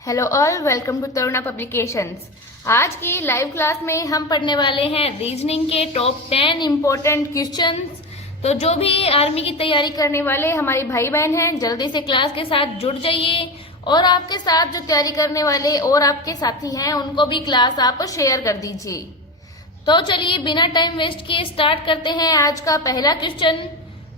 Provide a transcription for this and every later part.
Hello all, welcome to Taruna publications. आज की live class में हम पढ़ने वाले हैं रीजनिंग के टॉप 10 इम्पोर्टेंट क्वेश्चंस। तो जो भी आर्मी की तैयारी करने वाले हमारे भाई बहन हैं, जल्दी से क्लास के साथ जुड़ जाइए और आपके साथ जो तैयारी करने वाले और आपके साथी हैं उनको भी क्लास आप शेयर कर दीजिए। तो चलिए बिना टाइम वेस्ट किए स्टार्ट करते हैं आज का पहला क्वेश्चन।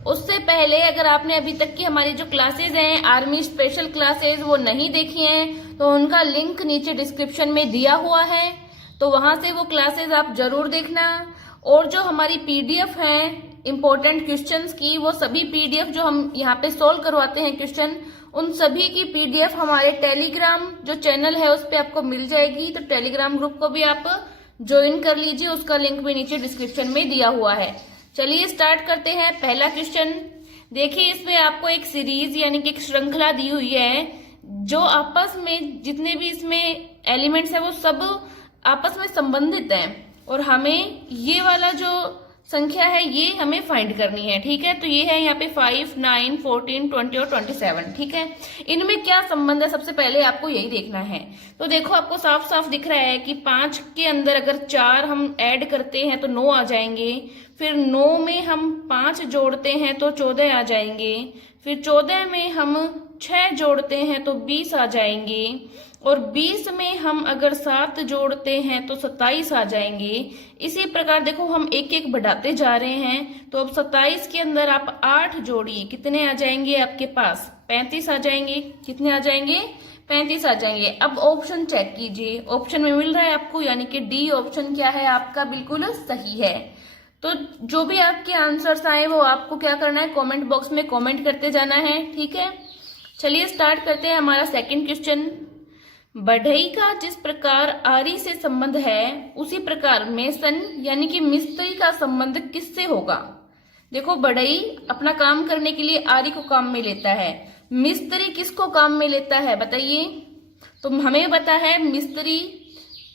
उससे पहले अगर आपने अभी तक की हमारी जो क्लासेज हैं आर्मी स्पेशल क्लासेज वो नहीं देखी हैं तो उनका लिंक नीचे डिस्क्रिप्शन में दिया हुआ है, तो वहां से वो क्लासेज आप जरूर देखना। और जो हमारी पीडीएफ है इम्पोर्टेंट क्वेश्चंस की, वो सभी पीडीएफ जो हम यहाँ पे सोल्व करवाते हैं क्वेश्चन, उन सभी की पीडीएफ हमारे टेलीग्राम जो चैनल है उस पर आपको मिल जाएगी। तो टेलीग्राम ग्रुप को भी आप ज्वाइन कर लीजिए, उसका लिंक भी नीचे डिस्क्रिप्शन में दिया हुआ है। चलिए स्टार्ट करते हैं पहला क्वेश्चन। देखिए इसमें आपको एक सीरीज यानी कि एक श्रृंखला दी हुई है, जो आपस में जितने भी इसमें एलिमेंट्स है वो सब आपस में संबंधित हैं और हमें ये वाला जो संख्या है ये हमें फाइंड करनी है। ठीक है, तो ये है यहाँ पे 5, 9, 14, 20 और 27। ठीक है, इनमें क्या संबंध है सबसे पहले आपको यही देखना है। तो देखो आपको साफ साफ दिख रहा है कि 5 के अंदर अगर 4 हम ऐड करते हैं तो 9 आ जाएंगे, फिर 9 में हम 5 जोड़ते हैं तो 14 आ जाएंगे, फिर 14 में हम 6 जोड़ते हैं तो 20 आ जाएंगे, और 20 में हम अगर 7 जोड़ते हैं तो 27 आ जाएंगे। इसी प्रकार देखो हम एक एक बढ़ाते जा रहे हैं, तो अब 27 के अंदर आप 8 जोड़िए, कितने आ जाएंगे आपके पास? 35 आ जाएंगे। कितने आ जाएंगे? 35 आ जाएंगे। अब ऑप्शन चेक कीजिए, ऑप्शन में मिल रहा है आपको, यानी कि डी ऑप्शन क्या है आपका, बिल्कुल सही है। तो जो भी आपके आंसर्स आए वो आपको क्या करना है, कमेंट बॉक्स में कमेंट करते जाना है। ठीक है, चलिए स्टार्ट करते हैं हमारा सेकंड क्वेश्चन। बढ़ई का जिस प्रकार आरी से संबंध है उसी प्रकार मेसन यानी कि मिस्त्री का संबंध किससे होगा? देखो बढ़ई अपना काम करने के लिए आरी को काम में लेता है, मिस्त्री किसको काम में लेता है बताइए? तो हमें पता है मिस्त्री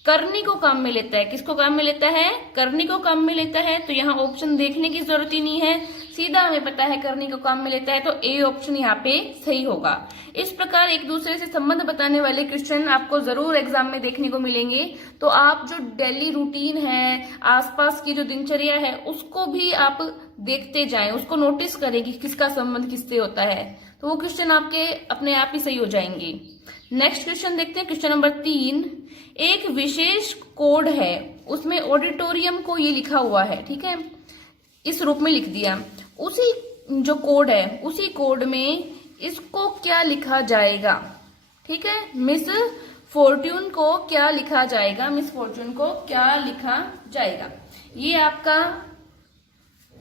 करनी को काम में लेता है। किसको काम में लेता है? करनी को काम में लेता है। तो यहाँ ऑप्शन देखने की जरूरत ही नहीं है, सीधा हमें पता है करनी को काम में लेता है, तो ए ऑप्शन यहाँ पे सही होगा। इस प्रकार एक दूसरे से संबंध बताने वाले क्वेश्चन आपको जरूर एग्जाम में देखने को मिलेंगे। तो आप जो डेली रूटीन है, आसपास की जो दिनचर्या है, उसको भी आप देखते जाएं, उसको नोटिस करें कि किसका संबंध किससे होता है, तो वो क्वेश्चन आपके अपने आप ही सही हो जाएंगे। नेक्स्ट क्वेश्चन देखते हैं, क्वेश्चन नंबर 3। एक विशेष कोड है, उसमें ऑडिटोरियम को ये लिखा हुआ है। ठीक है, इस रूप में लिख दिया। उसी जो कोड है उसी कोड में इसको क्या लिखा जाएगा? ठीक है, मिस फॉर्च्यून को क्या लिखा जाएगा? मिस फॉर्च्यून को क्या लिखा जाएगा? ये आपका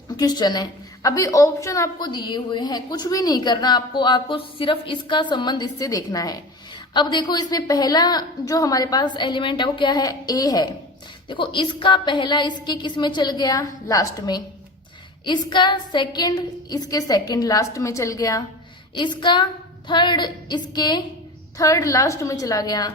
क्वेश्चन है। अभी ऑप्शन आपको दिए हुए हैं, कुछ भी नहीं करना आपको सिर्फ इसका संबंध इससे देखना है। अब देखो इसमें पहला जो हमारे पास एलिमेंट है वो क्या है? ए है। देखो इसका पहला इसके किस में चल गया? लास्ट में। इसका सेकंड इसके सेकंड लास्ट में चल गया, इसका थर्ड इसके थर्ड लास्ट में चला गया।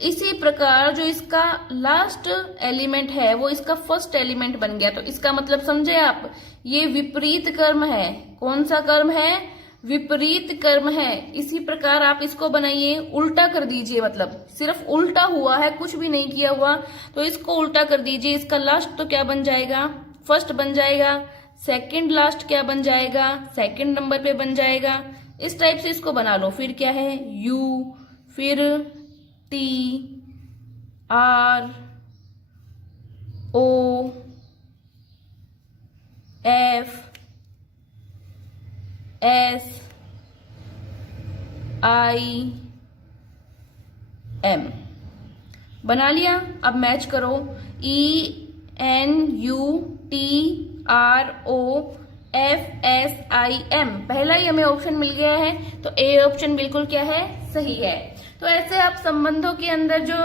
इसी प्रकार जो इसका लास्ट एलिमेंट है वो इसका फर्स्ट एलिमेंट बन गया। तो इसका मतलब समझे आप, ये विपरीत कर्म है। कौन सा कर्म है? विपरीत कर्म है। इसी प्रकार आप इसको बनाइए, उल्टा कर दीजिए, मतलब सिर्फ उल्टा हुआ है, कुछ भी नहीं किया हुआ, तो इसको उल्टा कर दीजिए। इसका लास्ट तो क्या बन जाएगा? फर्स्ट बन जाएगा। सेकंड लास्ट क्या बन जाएगा? सेकंड नंबर पे बन जाएगा। इस टाइप से इसको बना लो। फिर क्या है? यू, फिर T, R, O, F, S, I, M बना लिया। अब मैच करो, E, N, U, T, R, O, F, S, I, M. पहला ही हमें ऑप्शन मिल गया है, तो ए ऑप्शन बिल्कुल क्या है? सही है। तो ऐसे आप संबंधों के अंदर जो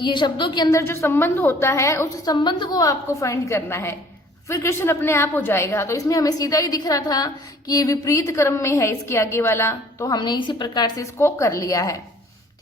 ये शब्दों के अंदर जो संबंध होता है उस संबंध को आपको फाइंड करना है, फिर क्वेश्चन अपने आप हो जाएगा। तो इसमें हमें सीधा ही दिख रहा था कि ये विपरीत क्रम में है इसके आगे वाला, तो हमने इसी प्रकार से इसको कर लिया है।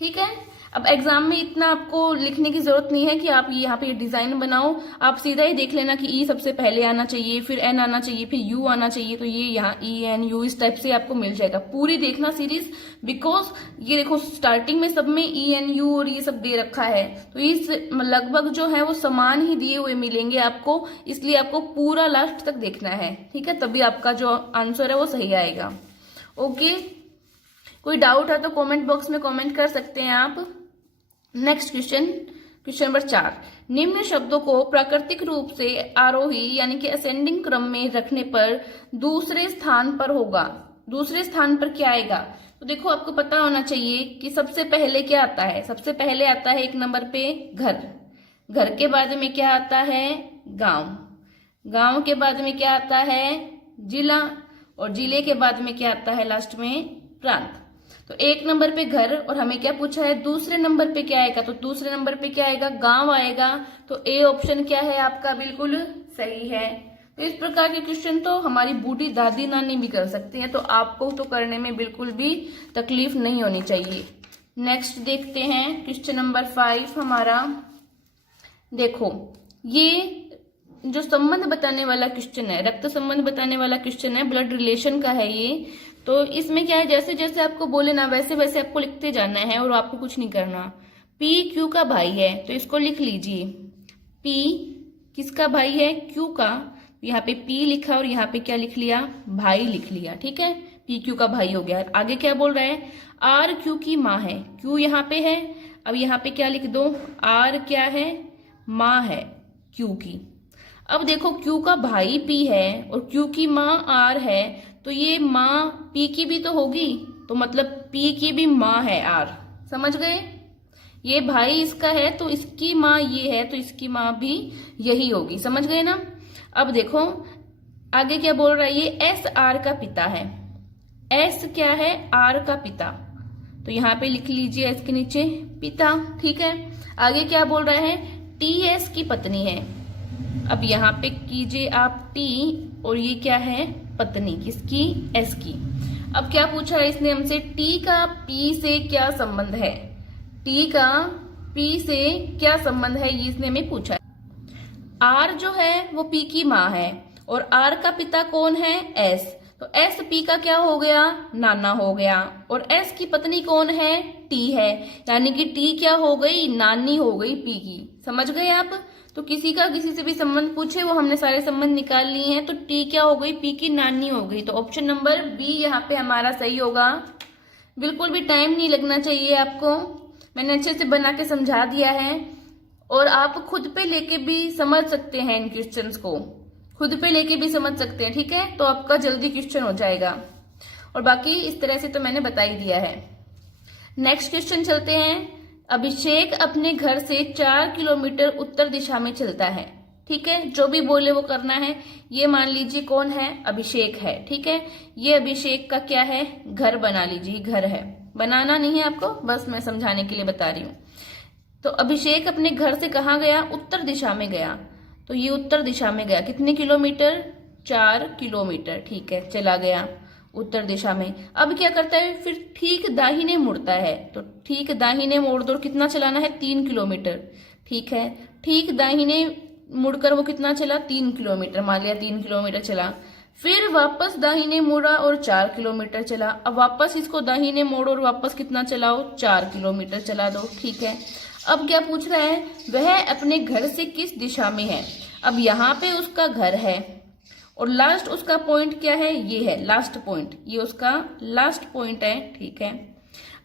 ठीक है। अब एग्जाम में इतना आपको लिखने की जरूरत नहीं है कि आप यहाँ पे डिजाइन बनाओ, आप सीधा ही देख लेना कि ई सबसे पहले आना चाहिए, फिर एन आना चाहिए, फिर यू आना चाहिए, तो ये यहाँ ई एन यू इस टाइप से आपको मिल जाएगा। पूरी देखना सीरीज, बिकॉज ये देखो स्टार्टिंग में सब में ई एन यू और ये सब दे रखा है, तो इस लगभग जो है वो समान ही दिए हुए मिलेंगे आपको, इसलिए आपको पूरा लास्ट तक देखना है, ठीक है, तभी आपका जो आंसर है वो सही आएगा। ओके, कोई डाउट है तो कमेंट बॉक्स में कमेंट कर सकते हैं आप। नेक्स्ट क्वेश्चन, क्वेश्चन नंबर 4, निम्न शब्दों को प्राकृतिक रूप से आरोही यानी कि असेंडिंग क्रम में रखने पर दूसरे स्थान पर होगा, दूसरे स्थान पर क्या आएगा? तो देखो आपको पता होना चाहिए कि सबसे पहले क्या आता है। सबसे पहले आता है 1 नंबर पे घर, घर के बाद में क्या आता है? गांव, गांव के बाद में क्या आता है? जिला, और जिले के बाद में क्या आता है लास्ट में? प्रांत। तो 1 नंबर पे घर, और हमें क्या पूछा है? दूसरे नंबर पे क्या आएगा? तो दूसरे नंबर पे क्या आएगा? गांव आएगा। तो ए ऑप्शन क्या है आपका? बिल्कुल सही है। तो इस प्रकार के क्वेश्चन तो हमारी बूढ़ी दादी नानी भी कर सकती हैं, तो आपको तो करने में बिल्कुल भी तकलीफ नहीं होनी चाहिए। नेक्स्ट देखते हैं क्वेश्चन नंबर 5 हमारा। देखो ये जो संबंध बताने वाला क्वेश्चन है, रक्त संबंध बताने वाला क्वेश्चन है, ब्लड रिलेशन का है ये। तो इसमें क्या है, जैसे जैसे आपको बोले ना वैसे वैसे आपको लिखते जाना है और आपको कुछ नहीं करना। पी क्यू का भाई है, तो इसको लिख लीजिए। पी किसका भाई है? क्यू का। यहाँ पे पी लिखा और यहाँ पे क्या लिख लिया? भाई लिख लिया, ठीक है, पी क्यू का भाई हो गया। आगे क्या बोल रहा है? आर क्यू की माँ है। क्यू यहाँ पे है, अब यहाँ पे क्या लिख दो? आर क्या है? माँ है क्यू की। अब देखो क्यू का भाई पी है और क्यू की माँ आर है, तो ये माँ पी की भी तो होगी, तो मतलब पी की भी माँ है आर। समझ गए? ये भाई इसका है तो इसकी माँ ये है, तो इसकी माँ भी यही होगी। समझ गए ना? अब देखो आगे क्या बोल रहा है, ये एस आर का पिता है। एस क्या है? आर का पिता, तो यहाँ पे लिख लीजिए एस के नीचे पिता, ठीक है। आगे क्या बोल रहा है? टी एस की पत्नी है। अब यहाँ पे कीजिए आप टी, और ये क्या है? पत्नी किसकी? एस की। अब क्या पूछा है इसने हमसे? टी का पी से क्या संबंध है? टी का पी से क्या संबंध है, ये इसने हमें पूछा है। आर जो है वो पी की माँ है, और आर का पिता कौन है? एस। तो एस पी का क्या हो गया? नाना हो गया। और एस की पत्नी कौन है? टी है, यानी कि टी क्या हो गई? नानी हो गई पी की। समझ गए आप? तो किसी का किसी से भी संबंध पूछे, वो हमने सारे संबंध निकाल लिए हैं, तो टी क्या हो गई? पी की नानी हो गई। तो ऑप्शन नंबर बी यहाँ पे हमारा सही होगा। बिल्कुल भी टाइम नहीं लगना चाहिए आपको, मैंने अच्छे से बना के समझा दिया है, और आप खुद पे लेके भी समझ सकते हैं इन क्वेश्चंस को, खुद पे लेके भी समझ सकते हैं, ठीक है। तो आपका जल्दी क्वेश्चन हो जाएगा, और बाकी इस तरह से तो मैंने बता ही दिया है। नेक्स्ट क्वेश्चन चलते हैं। अभिषेक अपने घर से 4 किलोमीटर उत्तर दिशा में चलता है, ठीक है, जो भी बोले वो करना है। ये मान लीजिए कौन है? अभिषेक है, ठीक है। ये अभिषेक का क्या है? घर बना लीजिए, घर है, बनाना नहीं है आपको, बस मैं समझाने के लिए बता रही हूँ। तो अभिषेक अपने घर से कहाँ गया? उत्तर दिशा में गया, तो ये उत्तर दिशा में गया। कितने किलोमीटर? 4 किलोमीटर, ठीक है, चला गया उत्तर दिशा में। अब क्या करता है? फिर ठीक दाहिने मुड़ता है, तो ठीक दाहिने मोड़ दो, कितना चलाना है? 3 किलोमीटर, ठीक है। ठीक दाहिने मुड़कर वो कितना चला? 3 किलोमीटर, मान लिया 3 किलोमीटर चला। फिर वापस दाहिने मुड़ा और 4 किलोमीटर चला। अब वापस इसको दाहिने मोड़ो और वापस कितना चलाओ? 4 किलोमीटर चला दो, ठीक है। अब क्या पूछ रहा है? वह अपने घर से किस दिशा में है? अब यहाँ पे उसका घर है, और लास्ट उसका पॉइंट क्या है? ये है लास्ट पॉइंट, ये उसका लास्ट पॉइंट है, ठीक है।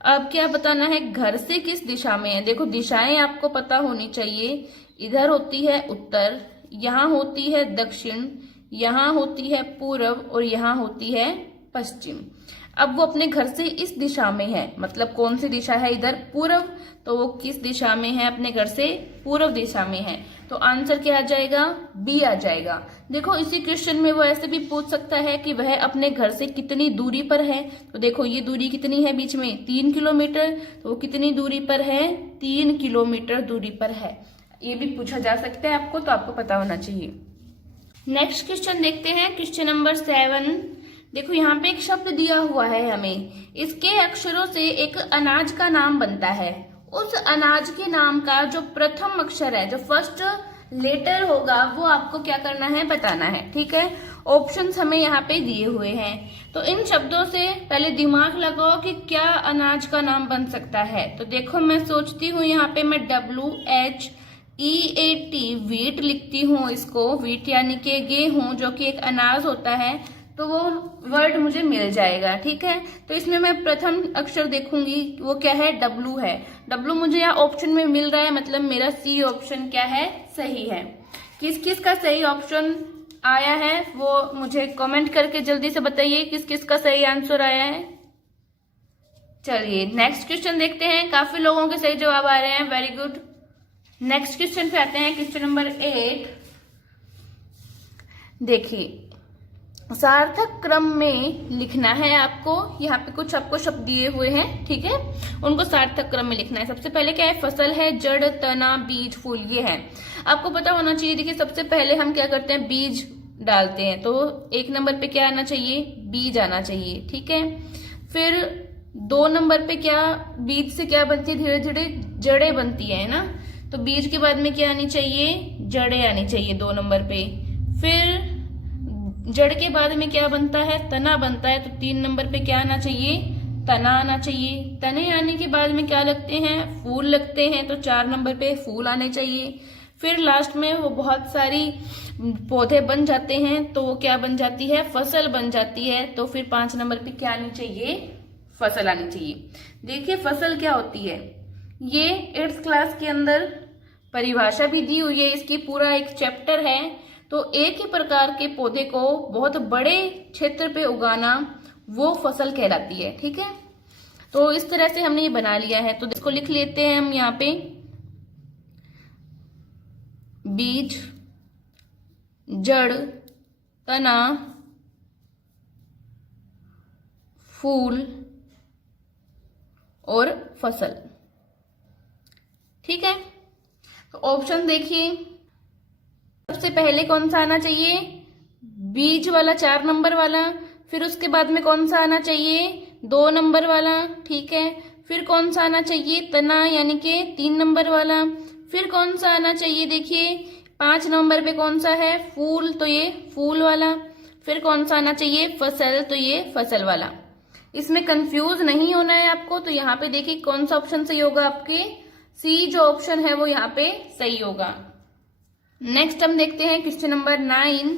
अब क्या बताना है? घर से किस दिशा में है। देखो दिशाएं आपको पता होनी चाहिए, इधर होती है उत्तर, यहाँ होती है दक्षिण, यहाँ होती है पूर्व, और यहाँ होती है पश्चिम। अब वो अपने घर से इस दिशा में है, मतलब कौन सी दिशा है? इधर पूर्व, तो वो किस दिशा में है? अपने घर से पूर्व दिशा में है। तो आंसर क्या आ जाएगा? बी आ जाएगा। देखो इसी क्वेश्चन में वो ऐसे भी पूछ सकता है कि वह अपने घर से कितनी दूरी पर है। तो देखो ये दूरी कितनी है बीच में? 3 किलोमीटर, तो वो कितनी दूरी पर है? 3 किलोमीटर दूरी पर है। ये भी पूछा जा सकता है आपको, तो आपको पता होना चाहिए। नेक्स्ट क्वेश्चन देखते हैं, क्वेश्चन नंबर 7। देखो यहाँ पे एक शब्द दिया हुआ है हमें, इसके अक्षरों से एक अनाज का नाम बनता है। उस अनाज के नाम का जो प्रथम अक्षर है, जो फर्स्ट लेटर होगा, वो आपको क्या करना है, बताना है। ठीक है, ऑप्शंस हमें यहाँ पे दिए हुए हैं। तो इन शब्दों से पहले दिमाग लगाओ कि क्या अनाज का नाम बन सकता है। तो देखो मैं सोचती हूँ यहाँ पे मैं WHEAT वीट लिखती हूँ इसको। वीट यानी कि गेहूं, जो कि एक अनाज होता है, तो वो वर्ड मुझे मिल जाएगा। ठीक है, तो इसमें मैं प्रथम अक्षर देखूंगी, वो क्या है, W है। W मुझे यहाँ ऑप्शन में मिल रहा है, मतलब मेरा C ऑप्शन क्या है, सही है। किस किस का सही ऑप्शन आया है वो मुझे कमेंट करके जल्दी से बताइए, किस किस का सही आंसर आया है। चलिए नेक्स्ट क्वेश्चन देखते हैं। काफी लोगों के सही जवाब आ रहे हैं, वेरी गुड। नेक्स्ट क्वेश्चन पे आते हैं, क्वेश्चन नंबर 8। देखिए, सार्थक क्रम में लिखना है आपको। यहाँ पे कुछ आपको शब्द दिए हुए हैं, ठीक है, उनको सार्थक क्रम में लिखना है। सबसे पहले क्या है, फसल है, जड़, तना, बीज, फूल, ये है। आपको पता होना चाहिए। देखिए सबसे पहले हम क्या करते हैं, बीज डालते हैं, तो 1 नंबर पे क्या आना चाहिए, बीज आना चाहिए। ठीक है, फिर 2 नंबर पे क्या, बीज से क्या बनती है, धीरे धीरे जड़ें बनती है ना, तो बीज के बाद में क्या आनी चाहिए, जड़ें आनी चाहिए 2 नंबर पे। फिर जड़ के बाद में क्या बनता है, तना बनता है, तो 3 नंबर पे क्या आना चाहिए, तना आना चाहिए। तने आने के बाद में क्या लगते हैं, फूल लगते हैं, तो 4 नंबर पे फूल आने चाहिए। फिर लास्ट में वो बहुत सारी पौधे बन जाते हैं, तो वो क्या बन जाती है, फसल बन जाती है। तो फिर 5 नंबर पे क्या आनी चाहिए, फसल आनी चाहिए। देखिए फसल क्या होती है, ये 8th क्लास के अंदर परिभाषा भी दी हुई है, इसकी पूरा एक चैप्टर है। तो एक ही प्रकार के पौधे को बहुत बड़े क्षेत्र पे उगाना, वो फसल कहलाती है। ठीक है, तो इस तरह से हमने ये बना लिया है। तो इसको लिख लेते हैं हम यहाँ पे, बीज, जड़, तना, फूल और फसल। ठीक है, तो ऑप्शन देखिए, सबसे पहले कौन सा आना चाहिए, बीज वाला 4 नंबर वाला। फिर उसके बाद में कौन सा आना चाहिए, 2 नंबर वाला। ठीक है, फिर कौन सा आना चाहिए, तना यानी कि 3 नंबर वाला। फिर कौन सा आना चाहिए, देखिए 5 नंबर पे कौन सा है, फूल, तो ये फूल वाला। फिर कौन सा आना चाहिए, फसल, तो ये फसल वाला। इसमें कंफ्यूज नहीं होना है आपको। तो यहाँ पे देखिए कौन सा ऑप्शन सही होगा, आपके सी जो ऑप्शन है वो यहाँ पे सही होगा। नेक्स्ट हम देखते हैं क्वेश्चन नंबर 9।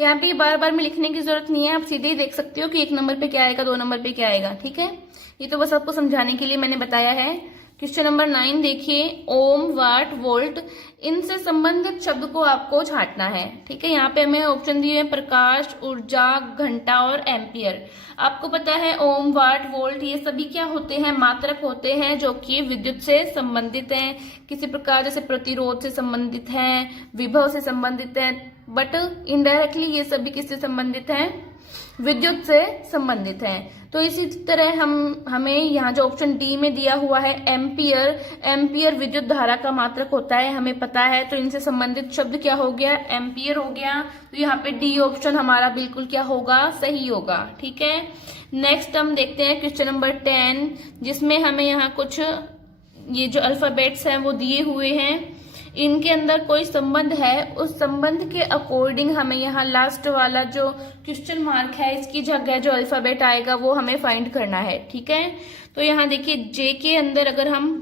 यहाँ पे बार बार में लिखने की जरूरत नहीं है, आप सीधे ही देख सकते हो कि 1 नंबर पे क्या आएगा, 2 नंबर पे क्या आएगा। ठीक है, ये तो बस आपको समझाने के लिए मैंने बताया है। क्वेश्चन नंबर 9 देखिए, ओम, वाट, वोल्ट, इनसे संबंधित शब्द को आपको छांटना है। ठीक है, यहाँ पे हमें ऑप्शन दिए हैं, प्रकाश, ऊर्जा, घंटा और एम्पियर। आपको पता है ओम, वाट, वोल्ट ये सभी क्या होते हैं, मात्रक होते हैं, जो कि विद्युत से संबंधित हैं, किसी प्रकार जैसे प्रतिरोध से संबंधित हैं, विभव से संबंधित हैं, बट इनडायरेक्टली ये सभी किससे संबंधित हैं, विद्युत से संबंधित हैं। तो इसी तरह हमें यहाँ जो ऑप्शन डी में दिया हुआ है एम्पियर, एम्पियर विद्युत धारा का मात्रक होता है, हमें पता है। तो इनसे संबंधित शब्द क्या हो गया, एम्पियर हो गया। तो यहाँ पे डी ऑप्शन हमारा बिल्कुल क्या होगा, सही होगा। ठीक है, नेक्स्ट हम देखते हैं क्वेश्चन नंबर 10, जिसमें हमें यहाँ कुछ ये जो अल्फाबेट्स हैं वो दिए हुए हैं, इनके अंदर कोई संबंध है, उस संबंध के अकॉर्डिंग हमें यहाँ लास्ट वाला जो क्वेश्चन मार्क है, इसकी जगह जो अल्फाबेट आएगा वो हमें फाइंड करना है। ठीक है, तो यहाँ देखिए जे के अंदर अगर हम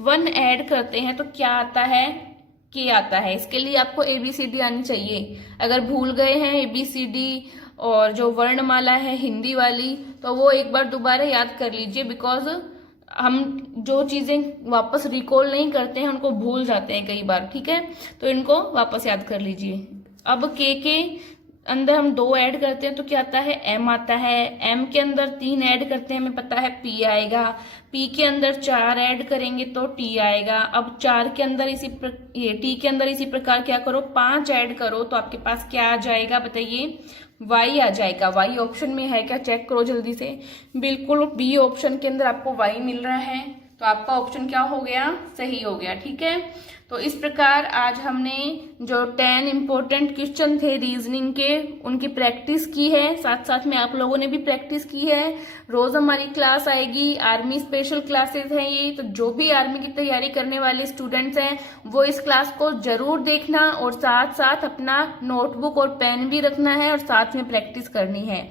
1 ऐड करते हैं तो क्या आता है, के आता है। इसके लिए आपको ABCD आनी चाहिए। अगर भूल गए हैं ABCD और जो वर्णमाला है हिंदी वाली, तो वो एक बार दोबारा याद कर लीजिए, बिकॉज हम जो चीजें वापस रिकॉल नहीं करते हैं उनको भूल जाते हैं कई बार। ठीक है, तो इनको वापस याद कर लीजिए। अब के अंदर हम 2 ऐड करते हैं तो क्या आता है, M आता है। M के अंदर 3 ऐड करते हैं, हमें पता है P आएगा। P के अंदर 4 ऐड करेंगे तो T आएगा। अब 4 के अंदर T के अंदर इसी प्रकार क्या करो, 5 ऐड करो तो आपके पास क्या आ जाएगा, बताइए, Y आ जाएगा। Y ऑप्शन में है क्या, चेक करो जल्दी से। बिल्कुल B ऑप्शन के अंदर आपको Y मिल रहा है। तो आपका ऑप्शन क्या हो गया, सही हो गया। ठीक है, तो इस प्रकार आज हमने जो 10 इम्पोर्टेंट क्वेश्चन थे रीजनिंग के उनकी प्रैक्टिस की है, साथ साथ में आप लोगों ने भी प्रैक्टिस की है। रोज हमारी क्लास आएगी, आर्मी स्पेशल क्लासेस हैं ये, तो जो भी आर्मी की तैयारी करने वाले स्टूडेंट्स हैं वो इस क्लास को जरूर देखना और साथ साथ अपना नोटबुक और पेन भी रखना है और साथ में प्रैक्टिस करनी है।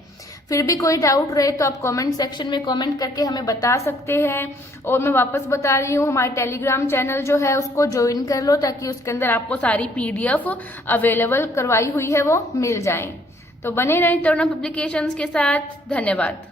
फिर भी कोई डाउट रहे तो आप कमेंट सेक्शन में कमेंट करके हमें बता सकते हैं। और मैं वापस बता रही हूँ, हमारे टेलीग्राम चैनल जो है उसको ज्वाइन कर लो ताकि उसके अंदर आपको सारी PDF अवेलेबल करवाई हुई है वो मिल जाए। तो बने रहें तरुणा पब्लिकेशंस के साथ। धन्यवाद।